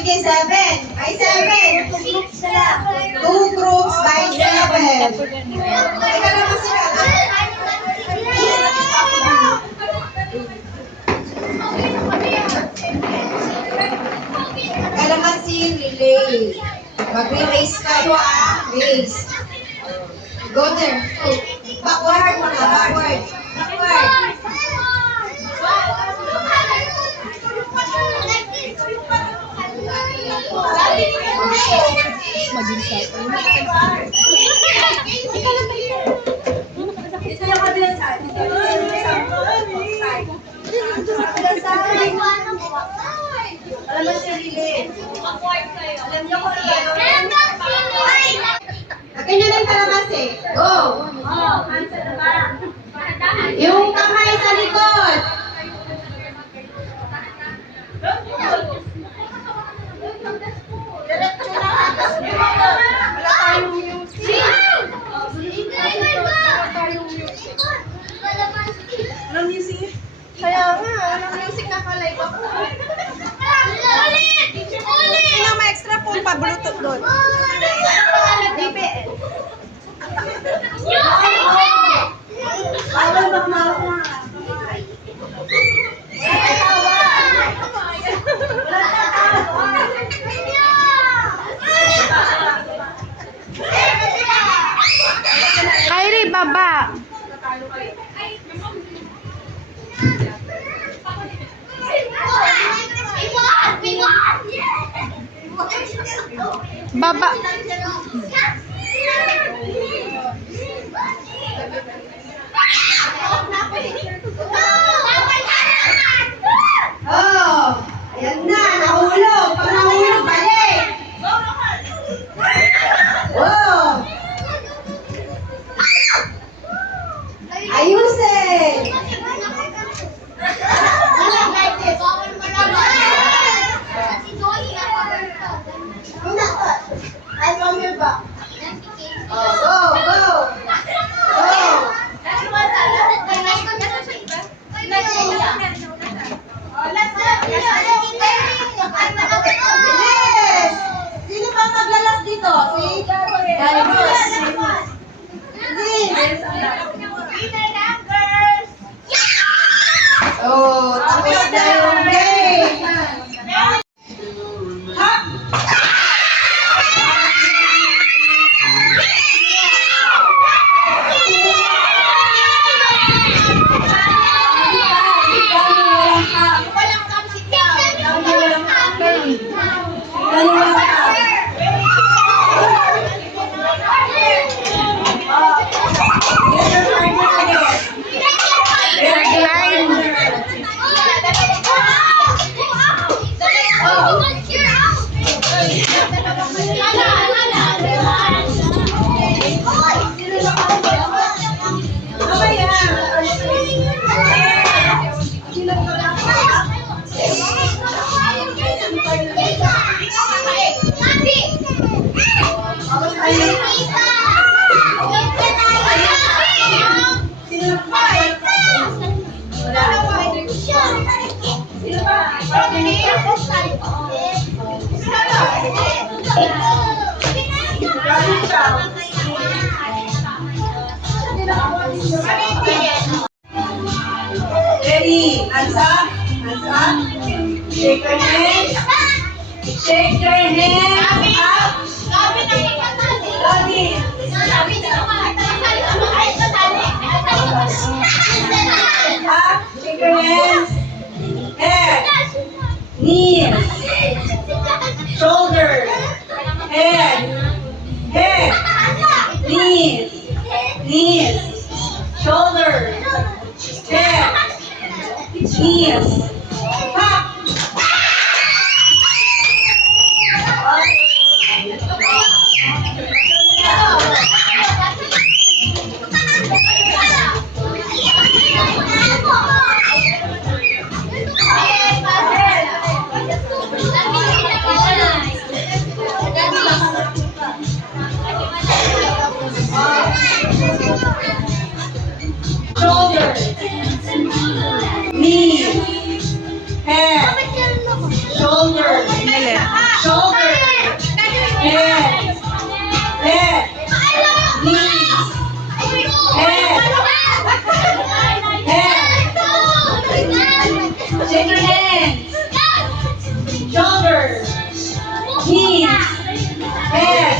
sige, 7. Ay, 7. 2 groups by 7. Teka naman sila. Kailangan si relay. Mag-race kayo race. Go there. Backward mo na, backward. Backward. Alam mo si relay. Alam niyo kung ano. Akin na lang kalamansi. Go! Yung kamay sa likod. Wala tayong music. Walang music? Kaya nga, walang music na ka-live ako. Sino may extra phone pa Bluetooth doon? DPL. Bawal magmama. Kyrie, baba. Baba. Oh, ayan na, nahulog. Pag nahulog, balik. Wow. Ayusin. Ay, come here ba? Oh, go, go. Bilis! Sino ba maglalas dito? Si Carlos. Bilis! Oh, tapos na yung game. Ha? Ready? Hands up. Hands up. Shake your hands. Shake your hands. Up. Lobby. Up. Shake your hands. Head. Knees. Shoulders. Head. Head. Knees. Knees. Shoulders. Head. Knees. Up. Shoulders. Knees. Shoulder. Head. Head. Knees. Head. Head. Shake your hands. Shoulders. Knees. Head.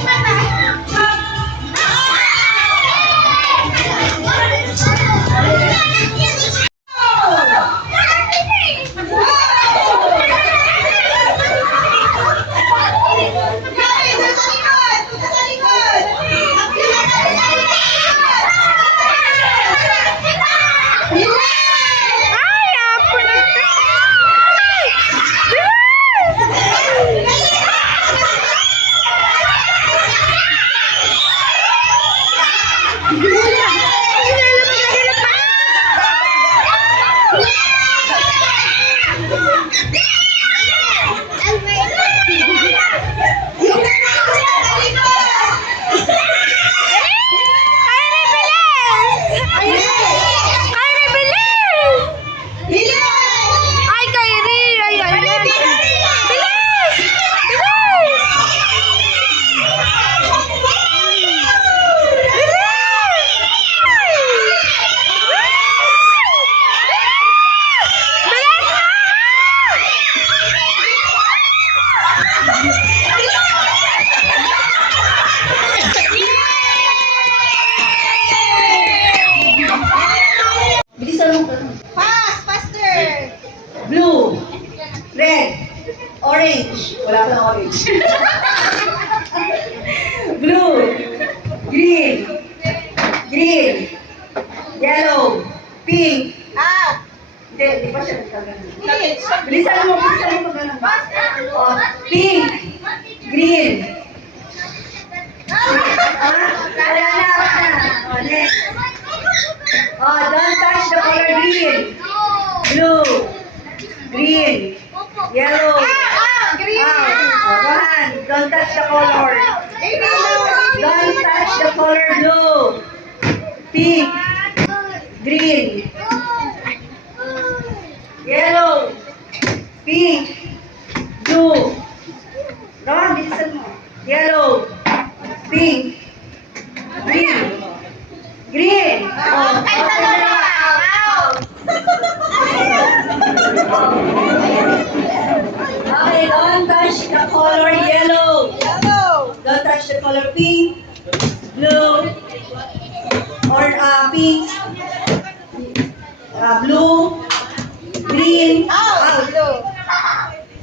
Fast, faster. Blue, red, orange. Wala pa ng orange. Blue, green, green, yellow, pink. Hindi pa siya nagkagano. Bilisan mo pag gano'n. Pink, green. Wala na. Next. Don't touch the color green. Blue, green, yellow. Green. Go on. Don't touch the color. Don't touch the color blue. Pink, green, yellow, pink, blue. Go on, bilisan mo. Yellow, pink, green, green. Okay, don't touch the color yellow. Don't touch the color pink, blue, or pink, blue, green.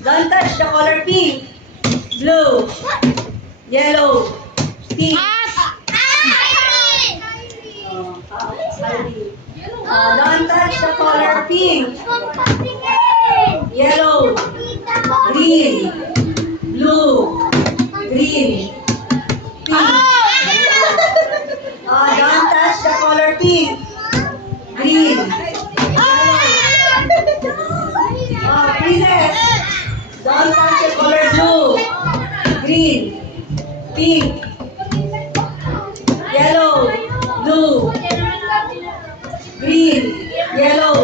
Don't touch the color pink, blue, yellow, pink. Don't touch the color pink, yellow, green, blue, green, pink. Don't touch the color pink, green, princess. Don't touch the color blue, green, pink, yellow, blue, green, yellow,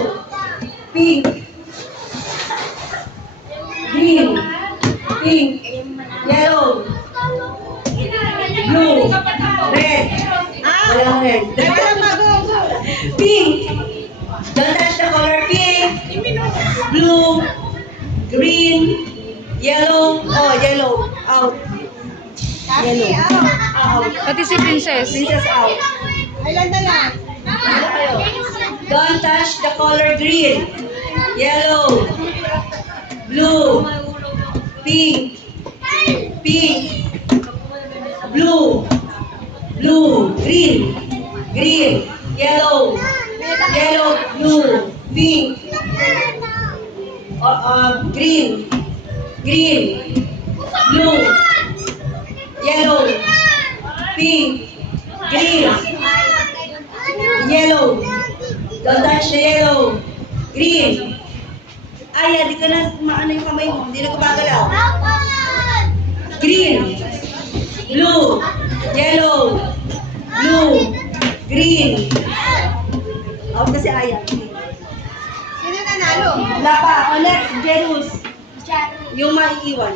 pink, green, pink, yellow, blue, red. Walang red. Pink. Don't touch the color pink, blue, green, yellow. Yellow. Out. Yellow. Out. Pati si Princess. Princess out. Ilan na lang? Ano kayo? Don't touch the color green, yellow, blue, pink, pink, blue, blue, green, green, yellow, yellow, blue, pink, green, green, blue, yellow, pink, green, yellow. Don't touch the yellow. Green. Ay, di ka na maano yung kamay mo. Hindi na gumagalaw. Green. Blue. Yellow. Blue. Green. Out kasi Aya. Sino nanalo? Wala pa. O next, Jerus. Yung maiiwan.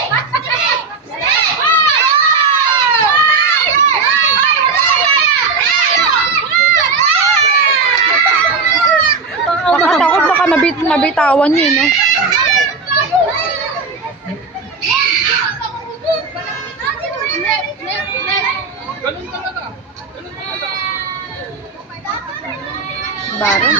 mabitawan yun, no? Baron.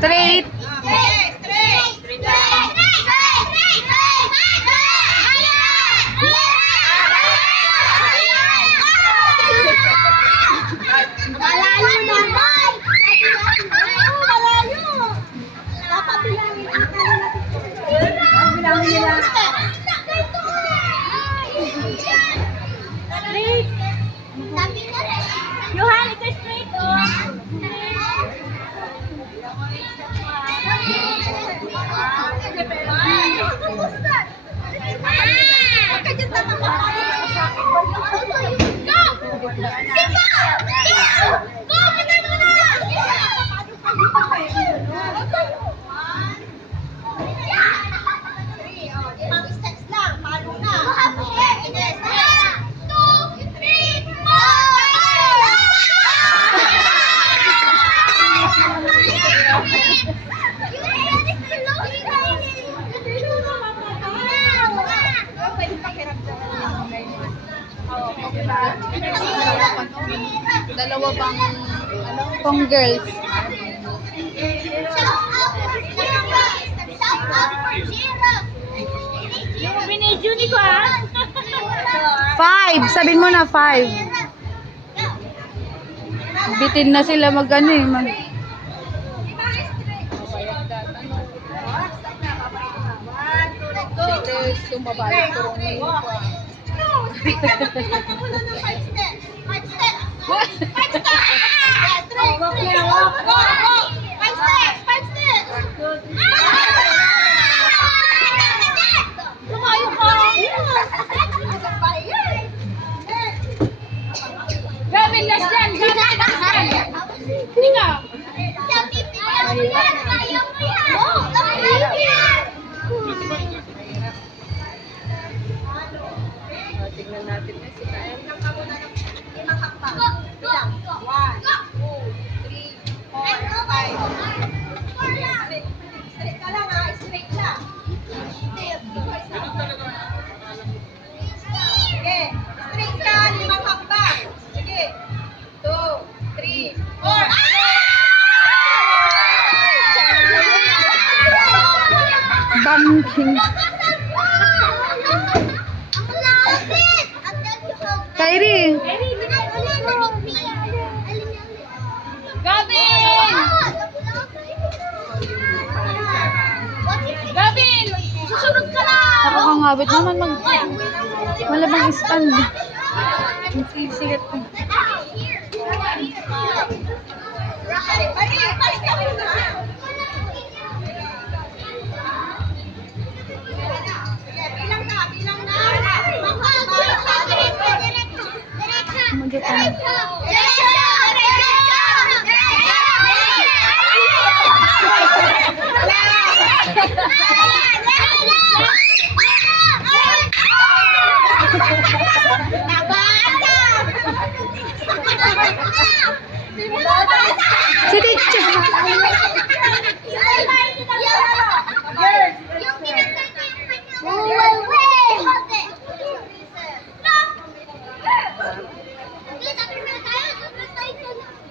Straight. Malayo naman! Malayo! Dapat bilangin ang bilangin nila. Straight! Johan, ito straight, oh! Dalawa bang pang girls? Binidyo ni ko, ah. 5! Sabihin mo na 5. Bitin na sila mag-ano eh. Gavin, last yan! Gavin, last yan! Hindi ka! Tignan natin na si Kyle. Straight ka lang, ha? Straight lang. Sige, straight ka, 5 hakbang. Sige. 2, 3, 4. Banking. Kyrie. Gavin! Gavin! Susunod ka na! Napakangabit naman malabang stand. Ang sisigat ko. Balik ka muna. Sige, bilang na. Magit si teacher.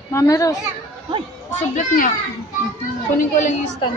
Mami Rose. Ay, sublet niya. Kunin ko lang yung stand.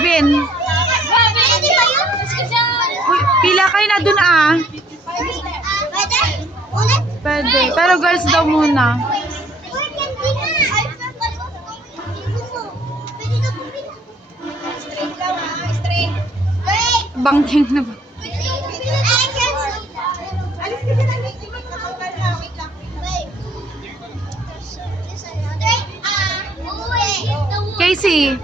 Marvin. Uy, pila kayo na dun ah. Pwede. Pero girls daw muna. Bangking na ba? Alis ka dyan, alis. Wait lang. Casey.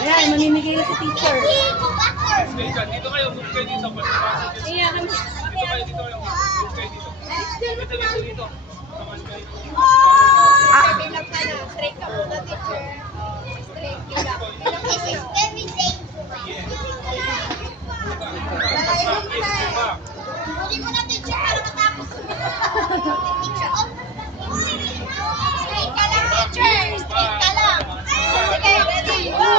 Ayan, mamimigay na si teacher. Dito kayo, move kayo dito. Ayan, Dito kayo, dito kayo. Move kayo dito. Dito kayo dito. Tamas kayo. Straight ka muna, teacher. Straight ka. This is very thankful. Huli mo na, teacher, para matapos. Teacher, straight ka lang, teacher. Straight ka lang. Sige, ready, go!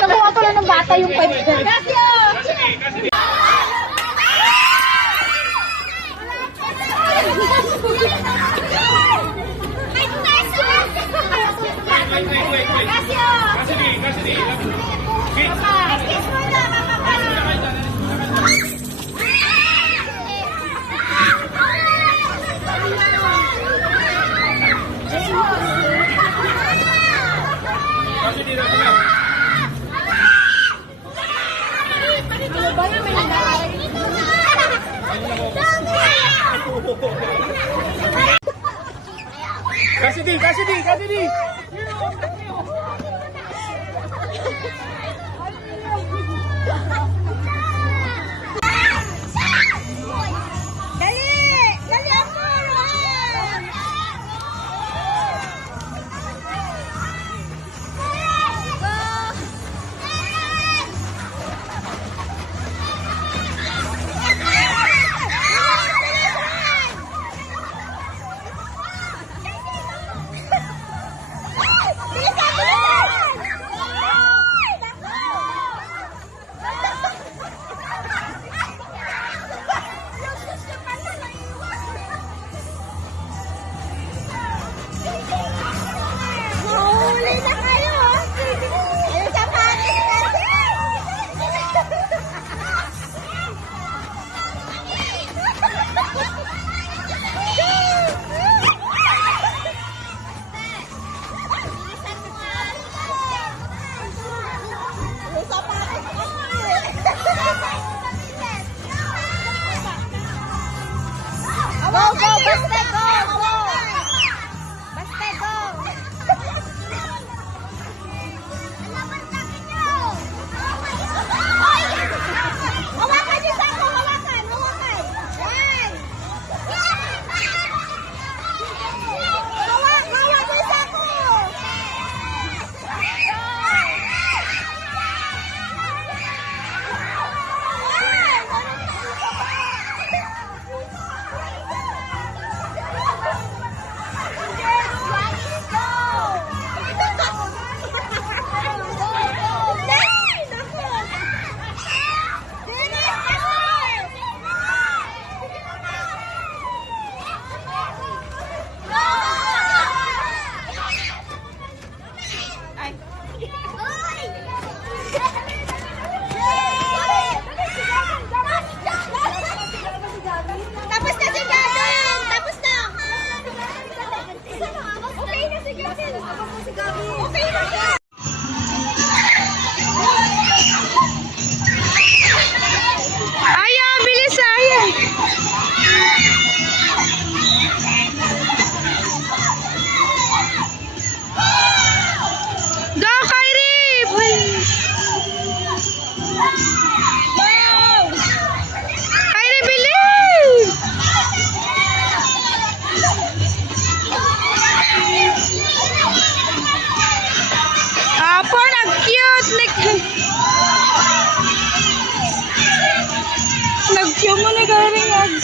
Nakuha ko lang ng bata yung 5 pesos. Cassidy!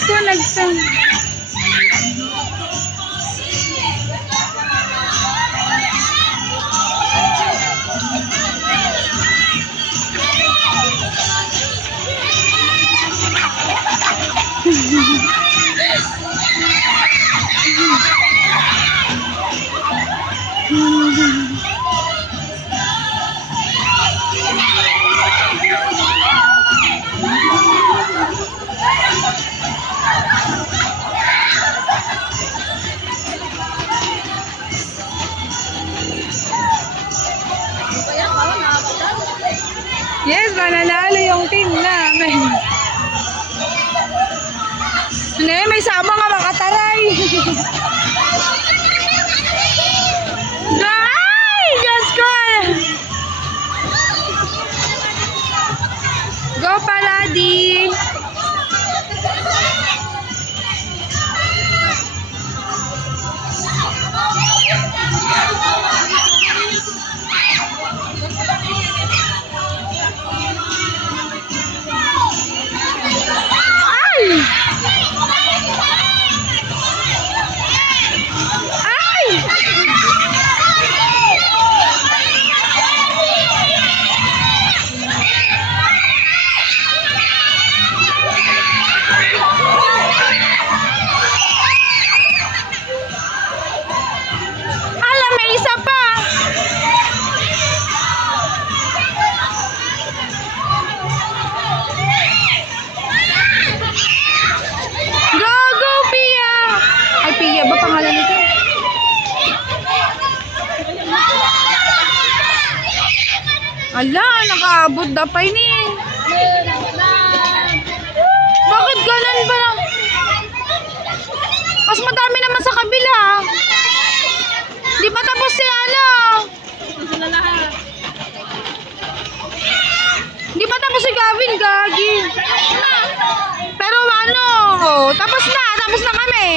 ko, nagsan. Yes, mananalo yung team namin. Ano yun, may sama nga makataray. Ay, Diyos ko. Go, Paladi. Ay! Ay! Alam, may isa pa. Go, go, Pia! Ay, Pia ba pangalan nito? Ala, nakaabot na pa ini. Bakit ganun ba lang? Mas madami naman sa kabila. Di pa tapos si ano? Sila lahat. Di pa tapos si Gavin, Gagi. Pero ano, tapos na kami.